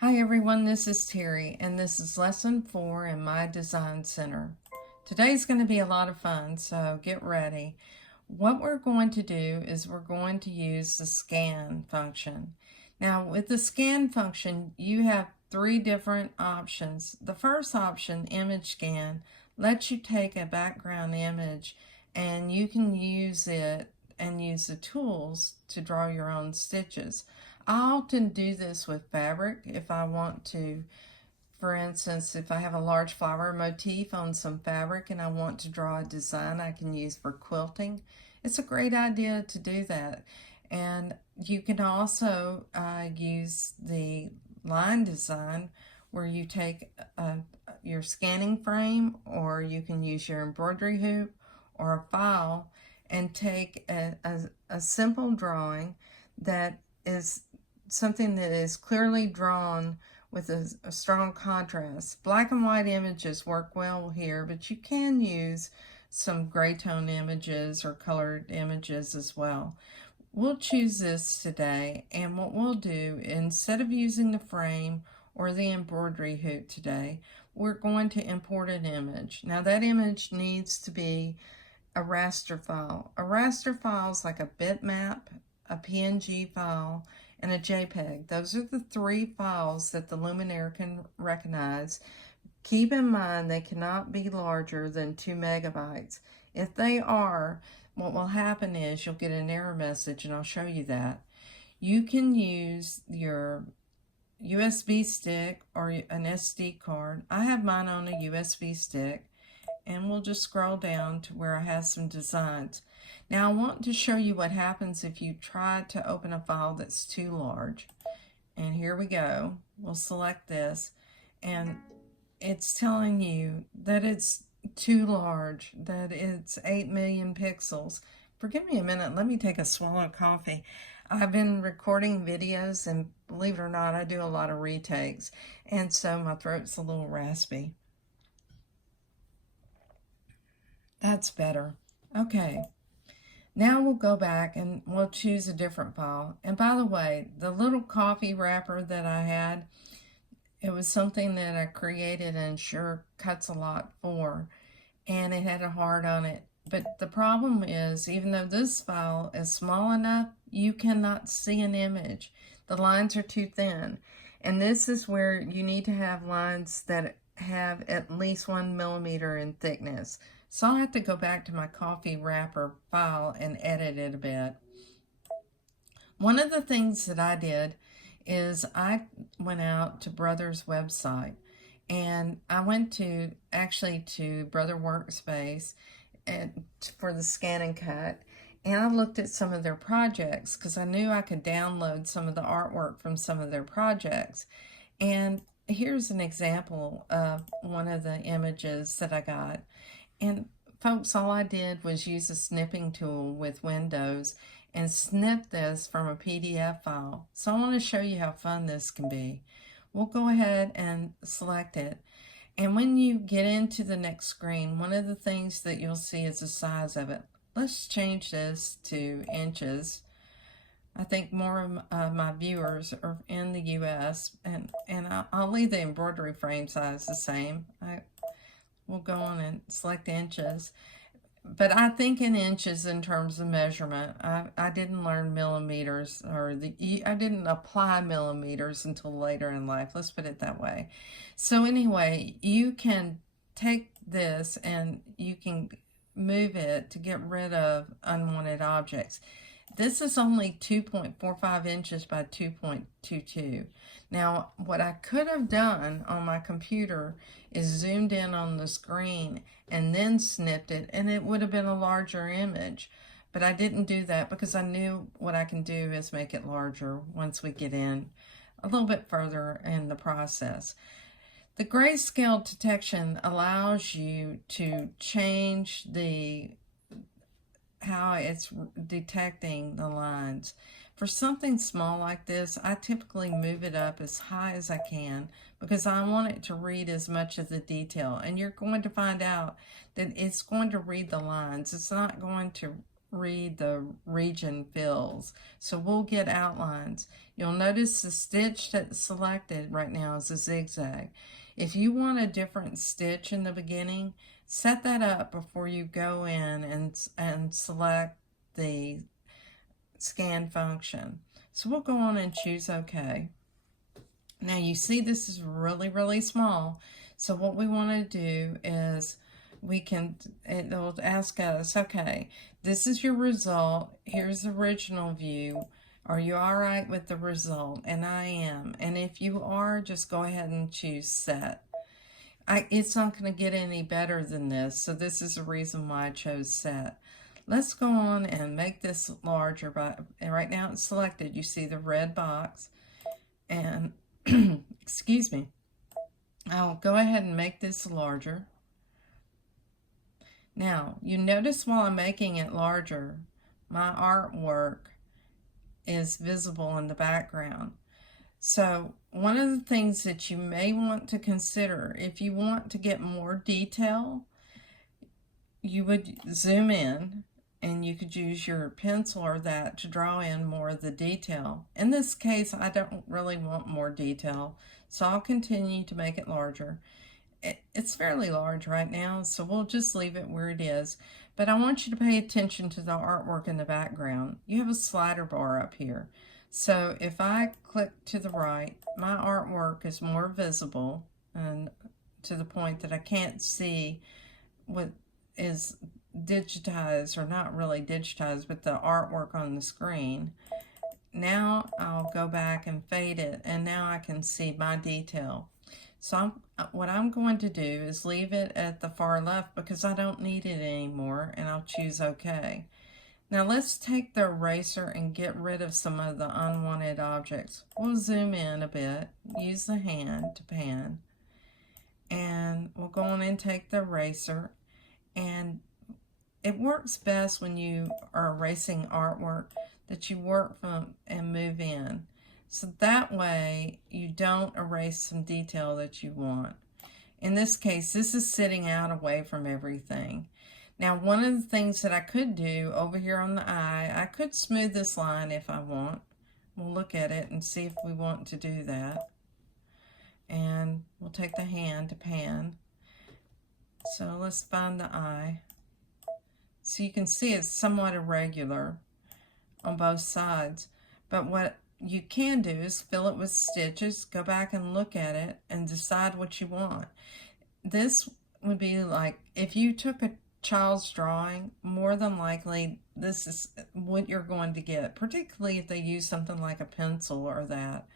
Hi everyone, this is Terry, and this is lesson 4 in my design center. Today's going to be a lot of fun, so get ready. What we're going to do is we're going to use the scan function. Now with the scan function, you have 3 different options. The first option, image scan, lets you take a background image and you can use it and use the tools to draw your own stitches. I often do this with fabric if I want to. For instance, if I have a large flower motif on some fabric and I want to draw a design I can use for quilting, it's a great idea to do that. And you can also use the line design where you take your scanning frame, or you can use your embroidery hoop or a file and take a simple drawing that is something that is clearly drawn with a strong contrast. Black and white images work well here, but you can use some gray tone images or colored images as well. We'll choose this today, and what we'll do, instead of using the frame or the embroidery hoop today, we're going to import an image. Now that image needs to be a raster file. A raster file is like a bitmap, a PNG file, and a JPEG. Those are the 3 files that the Luminaire can recognize. Keep in mind they cannot be larger than 2 megabytes. If they are, what will happen is you'll get an error message, and I'll show you that. You can use your USB stick or an SD card. I have mine on a USB stick, and we'll just scroll down to where I have some designs. Now I want to show you what happens if you try to open a file that's too large. And here we go. We'll select this, and it's telling you that it's too large, that it's 8 million pixels. Forgive me a minute, let me take a swallow of coffee. I've been recording videos, and believe it or not, I do a lot of retakes, and so my throat's a little raspy. That's better. Okay, now we'll go back and we'll choose a different file. And by the way, the little coffee wrapper that I had, it was something that I created and Sure Cuts a Lot for, and it had a heart on it. But the problem is, even though this file is small enough, you cannot see an image. The lines are too thin. And this is where you need to have lines that have at least 1 millimeter in thickness. So I'll have to go back to my coffee wrapper file and edit it a bit. One of the things that I did is I went out to Brother's website, and I went to Brother Workspace and for the scan and cut, and I looked at some of their projects because I knew I could download some of the artwork from some of their projects. And here's an example of one of the images that I got. And folks, all I did was use a snipping tool with Windows and snip this from a PDF file. So I want to show you how fun this can be. We'll go ahead and select it. And when you get into the next screen, one of the things that you'll see is the size of it. Let's change this to inches. I think more of my viewers are in the US, and I'll leave the embroidery frame size the same. We'll go on and select inches. But I think in inches in terms of measurement. I didn't learn millimeters, or I didn't apply millimeters until later in life. Let's put it that way. So anyway, you can take this and you can move it to get rid of unwanted objects. This is only 2.45 inches by 2.22. Now, what I could have done on my computer is zoomed in on the screen and then snipped it, and it would have been a larger image. But I didn't do that because I knew what I can do is make it larger once we get in a little bit further in the process. The grayscale detection allows you to change how it's detecting the lines. For something small like this, I typically move it up as high as I can because I want it to read as much of the detail. And you're going to find out that it's going to read the lines. It's not going to read the region fills. So we'll get outlines. You'll notice the stitch that's selected right now is a zigzag. If you want a different stitch in the beginning, set that up before you go in and select the scan function. So we'll go on and choose OK. Now you see this is really, really small. So what we want to do is it'll ask us, okay, this is your result. Here's the original view. Are you all right with the result? And I am. And if you are, just go ahead and choose set. It's not going to get any better than this. So this is the reason why I chose set. Let's go on and make this larger. And right now it's selected. You see the red box. And excuse me, I'll go ahead and make this larger. Now, you notice while I'm making it larger, my artwork is visible in the background. So one of the things that you may want to consider, if you want to get more detail, you would zoom in and you could use your pencil or that to draw in more of the detail. In this case, I don't really want more detail, so I'll continue to make it larger. It's fairly large right now, so we'll just leave it where it is. But I want you to pay attention to the artwork in the background. You have a slider bar up here. So if I click to the right, my artwork is more visible, and to the point that I can't see what is digitized, or not really digitized, but the artwork on the screen. Now I'll go back and fade it, and now I can see my detail. So what I'm going to do is leave it at the far left because I don't need it anymore, and I'll choose OK. Now let's take the eraser and get rid of some of the unwanted objects. We'll zoom in a bit, use the hand to pan, and we'll go on and take the eraser. And it works best when you are erasing artwork that you work from and move in. So that way you don't erase some detail that you want. In this case, this is sitting out away from everything. Now, one of the things that I could do over here on the eye, I could smooth this line if I want. We'll look at it and see if we want to do that. And we'll take the hand to pan. So let's find the eye. So you can see it's somewhat irregular on both sides. But what you can do is fill it with stitches, go back and look at it, and decide what you want. This would be like, if you took a child's drawing, more than likely this is what you're going to get, particularly if they use something like a pencil or that.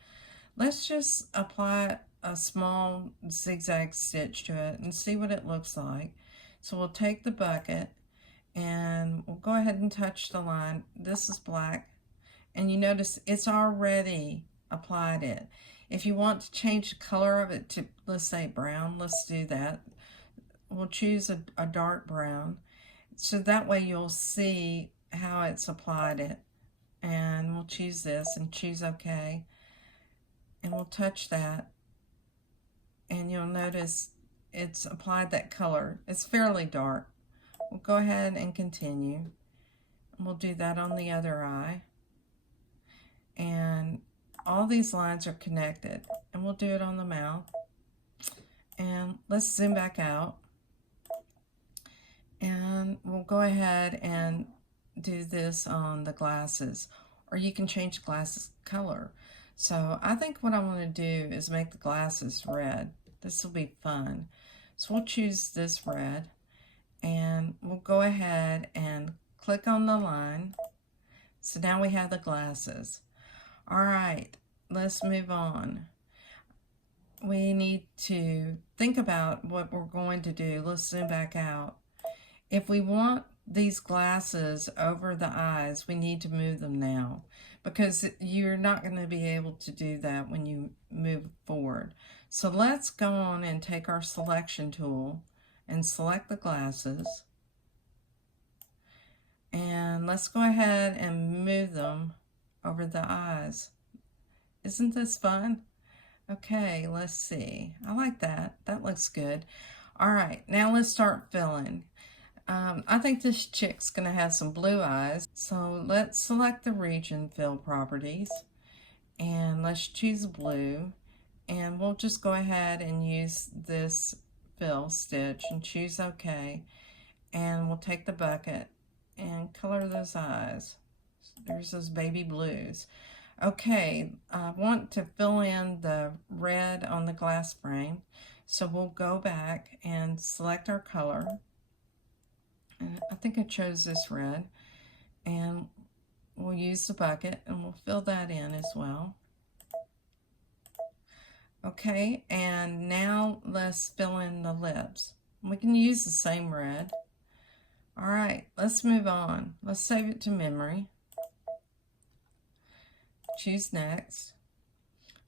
Let's just apply a small zigzag stitch to it and see what it looks like. So we'll take the bucket and we'll go ahead and touch the line. This is black, and you notice it's already applied it. If you want to change the color of it to, let's say, brown, let's do that. We'll choose a dark brown, so that way you'll see how it's applied it. And we'll choose this and choose OK, and we'll touch that, and you'll notice it's applied that color. It's fairly dark. We'll go ahead and continue, and we'll do that on the other eye. And all these lines are connected, and we'll do it on the mouth. And let's zoom back out, and we'll go ahead and do this on the glasses, or you can change the glasses color. So I think what I want to do is make the glasses red. This will be fun. So we'll choose this red, and we'll go ahead and click on the line. So now we have the glasses. All right, let's move on. We need to think about what we're going to do. Let's zoom back out. If we want these glasses over the eyes, we need to move them now, because you're not going to be able to do that when you move forward. So let's go on and take our selection tool and select the glasses. And let's go ahead and move them over the eyes. Isn't this fun? Okay, let's see. I like that. That looks good. All right, now let's start filling. I think this chick's going to have some blue eyes. So let's select the region fill properties and let's choose blue. And we'll just go ahead and use this fill stitch and choose OK. And we'll take the bucket and color those eyes. There's those baby blues. Okay, I want to fill in the red on the glass frame. So we'll go back and select our color. And I think I chose this red. And we'll use the bucket and we'll fill that in as well. Okay, and now let's fill in the lips. We can use the same red. All right, let's move on. Let's save it to memory. Choose next,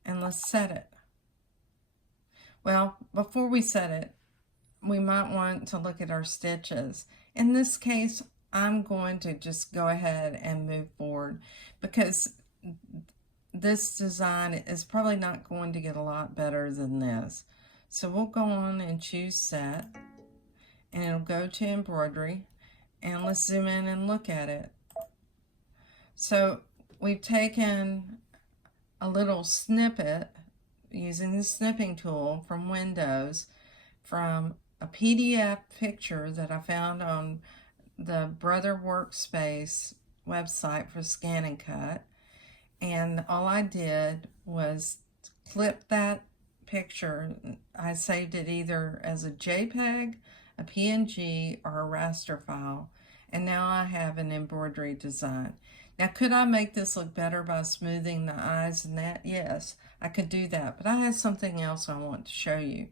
and let's set it. Well, before we set it, we might want to look at our stitches. In this case, I'm going to just go ahead and move forward because this design is probably not going to get a lot better than this. So we'll go on and choose set, and it'll go to embroidery, and let's zoom in and look at it. So we've taken a little snippet using the snipping tool from Windows from a PDF picture that I found on the Brother Workspace website for Scan and Cut. And all I did was clip that picture. I saved it either as a JPEG, a PNG, or a raster file. And now I have an embroidery design. Now, could I make this look better by smoothing the eyes and that? Yes, I could do that. But I have something else I want to show you.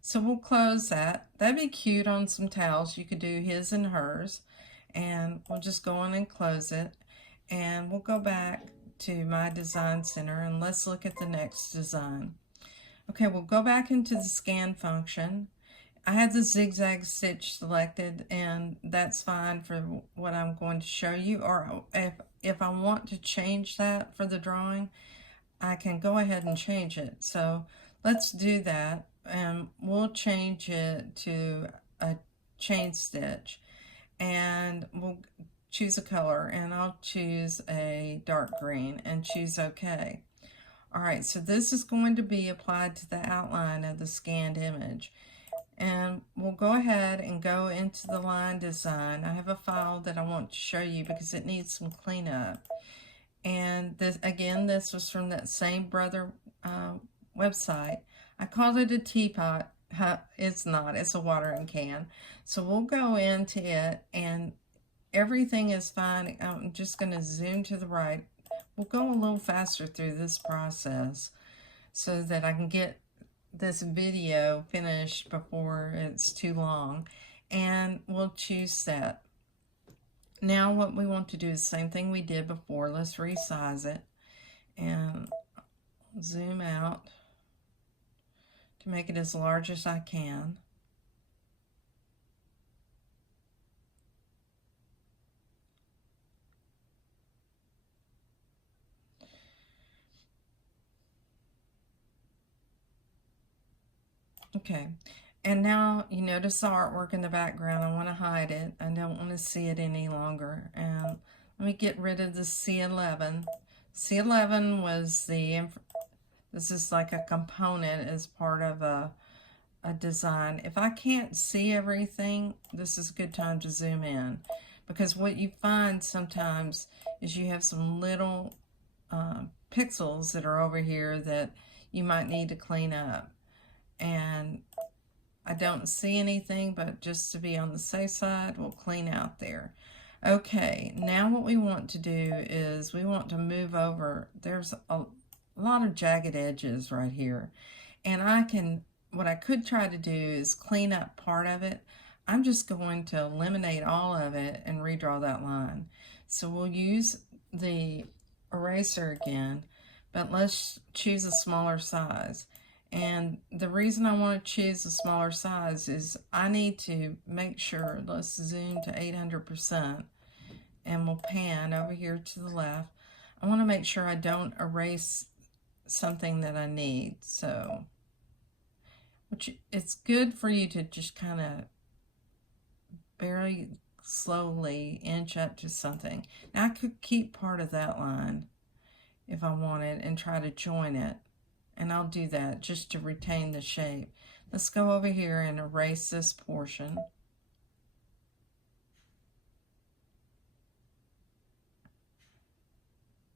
So we'll close that. That'd be cute on some towels. You could do his and hers. And we'll just go on and close it. And we'll go back to my design center and let's look at the next design. Okay, we'll go back into the scan function. I have the zigzag stitch selected, and that's fine for what I'm going to show you. Or if I want to change that for the drawing, I can go ahead and change it. So let's do that, and we'll change it to a chain stitch, and we'll choose a color, and I'll choose a dark green and choose OK. All right, so this is going to be applied to the outline of the scanned image. And we'll go ahead and go into the line design. I have a file that I want to show you because it needs some cleanup. And this, again, this was from that same Brother website. I called it a teapot. It's not, it's a watering can. So we'll go into it and everything is fine. I'm just going to zoom to the right. We'll go a little faster through this process so that I can get this video finished before it's too long, and we'll choose set. Now what we want to do is the same thing we did before. Let's resize it and zoom out to make it as large as I can. Okay, and now you notice the artwork in the background. I want to hide it. I don't want to see it any longer. And let me get rid of the C11. C11 was this is like a component as part of a design. If I can't see everything, this is a good time to zoom in. Because what you find sometimes is you have some little pixels that are over here that you might need to clean up. And I don't see anything, but just to be on the safe side, we'll clean out there. Okay, now what we want to do is we want to move over. There's a lot of jagged edges right here. And what I could try to do is clean up part of it. I'm just going to eliminate all of it and redraw that line. So we'll use the eraser again, but let's choose a smaller size. And the reason I want to choose a smaller size is I need to make sure, let's zoom to 800%, and we'll pan over here to the left. I want to make sure I don't erase something that I need. So, it's good for you to just kind of very slowly inch up to something. Now I could keep part of that line if I wanted and try to join it. And I'll do that just to retain the shape. Let's go over here and erase this portion.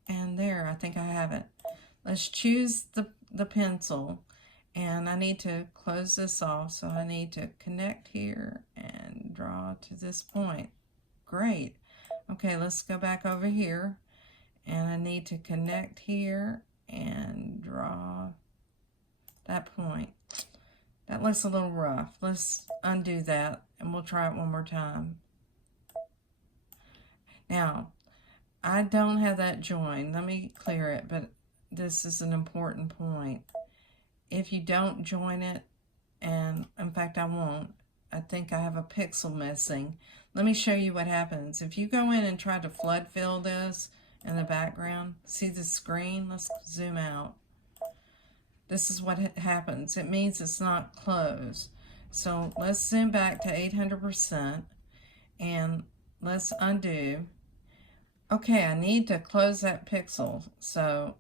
And there, I think I have it. Let's choose the pencil, and I need to close this off, so I need to connect here and draw to this point. Great. Okay, let's go back over here, and I need to connect here and draw that point. That looks a little rough. Let's undo that, and we'll try it one more time. Now, I don't have that joined. Let me clear it, but this is an important point. If you don't join it, and in fact I won't, I think I have a pixel missing. Let me show you what happens. If you go in and try to flood fill this in the background, see the screen? Let's zoom out. This is what happens. It means it's not closed. So let's zoom back to 800% and let's undo. Okay, I need to close that pixel, so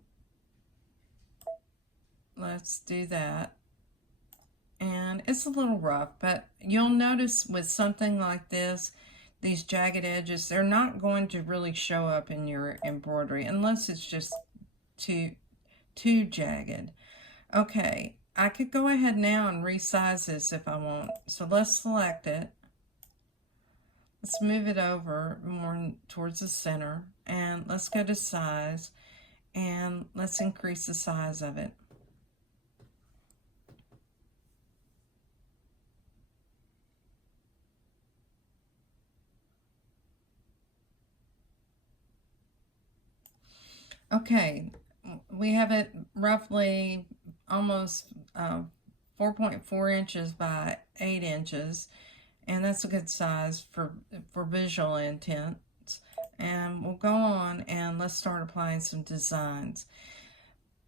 let's do that. And it's a little rough, but you'll notice with something like this, these jagged edges, they're not going to really show up in your embroidery unless it's just too jagged. Okay, I could go ahead now and resize this if I want. So let's select it. Let's move it over more towards the center, and let's go to size, and let's increase the size of it. Okay, we have it roughly almost 4.4 inches by 8 inches. And that's a good size for visual intent. And we'll go on and let's start applying some designs.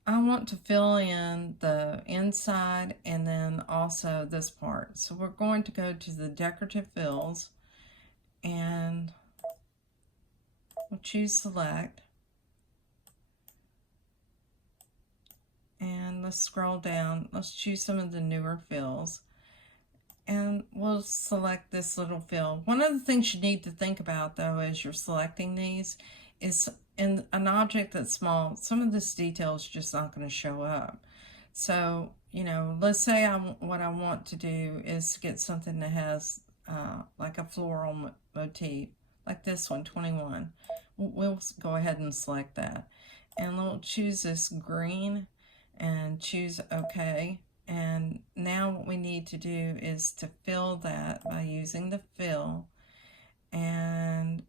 I want to fill in the inside and then also this part. So we're going to go to the decorative fills and we'll choose select. And let's scroll down. Let's choose some of the newer fills. And we'll select this little fill. One of the things you need to think about, though, as you're selecting these is in an object that's small, some of this detail is just not going to show up. So, you know, let's say what I want to do is to get something that has like a floral motif, like this one, 21. We'll go ahead and select that. And we'll choose this green and choose OK. And now what we need to do is to fill that by using the fill, and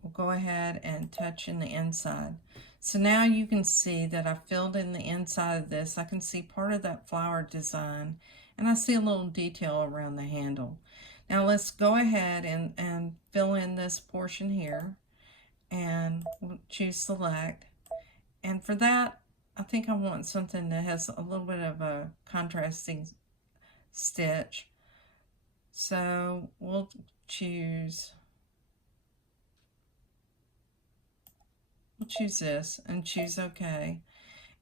we'll go ahead and touch in the inside. So now you can see that I filled in the inside of this. I can see part of that flower design, and I see a little detail around the handle. Now let's go ahead and fill in this portion here, and we'll choose select. And for that, I think I want something that has a little bit of a contrasting stitch. So we'll choose this and choose OK.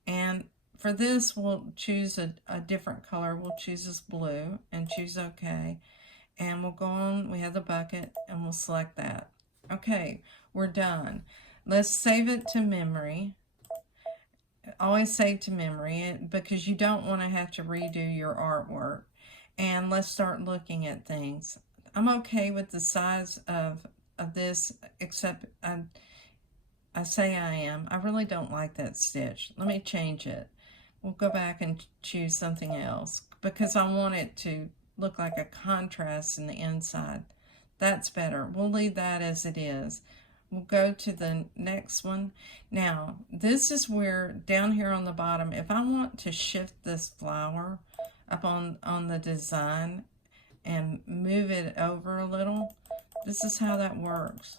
And for this, we'll choose a different color. We'll choose this blue and choose OK. And we'll go on, we have the bucket, and we'll select that. Okay, we're done. Let's save it to memory. Always save to memory because you don't want to have to redo your artwork. And let's start looking at things. I'm okay with the size of this, except I say I am. I really don't like that stitch. Let me change it. We'll go back and choose something else because I want it to look like a contrast in the inside. That's better. We'll leave that as it is. We'll go to the next one. Now, this is where, down here on the bottom, if I want to shift this flower up on the design and move it over a little, this is how that works.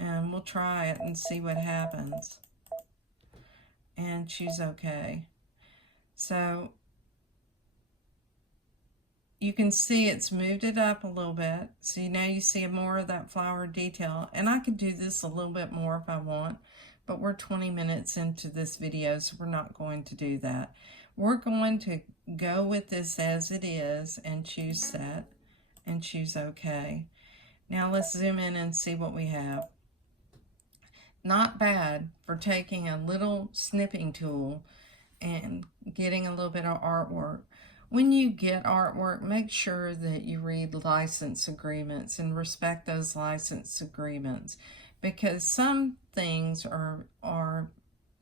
And we'll try it and see what happens. And choose OK. So, you can see it's moved it up a little bit. See, now you see more of that flower detail. And I could do this a little bit more if I want, but we're 20 minutes into this video, so we're not going to do that. We're going to go with this as it is and choose set and choose OK. Now let's zoom in and see what we have. Not bad for taking a little snipping tool and getting a little bit of artwork. When you get artwork, make sure that you read license agreements and respect those license agreements, because some things are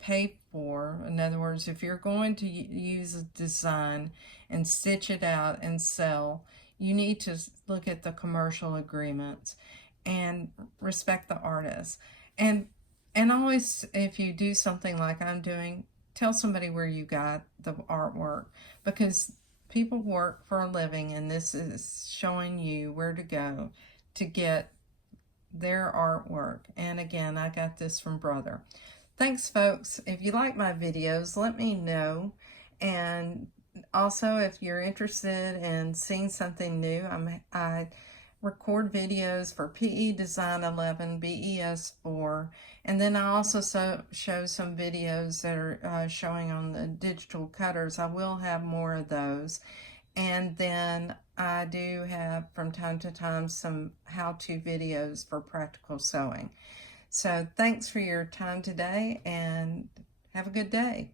paid for. In other words, if you're going to use a design and stitch it out and sell, you need to look at the commercial agreements and respect the artist. And always, if you do something like I'm doing, tell somebody where you got the artwork, because people work for a living, and this is showing you where to go to get their artwork. And again, I got this from Brother. Thanks, folks. If you like my videos, let me know. And also, if you're interested in seeing something new, I record videos for PE Design 11, BES 4, and then I also show some videos that are showing on the digital cutters. I will have more of those. And then I do have from time to time some how-to videos for practical sewing. So thanks for your time today, and have a good day.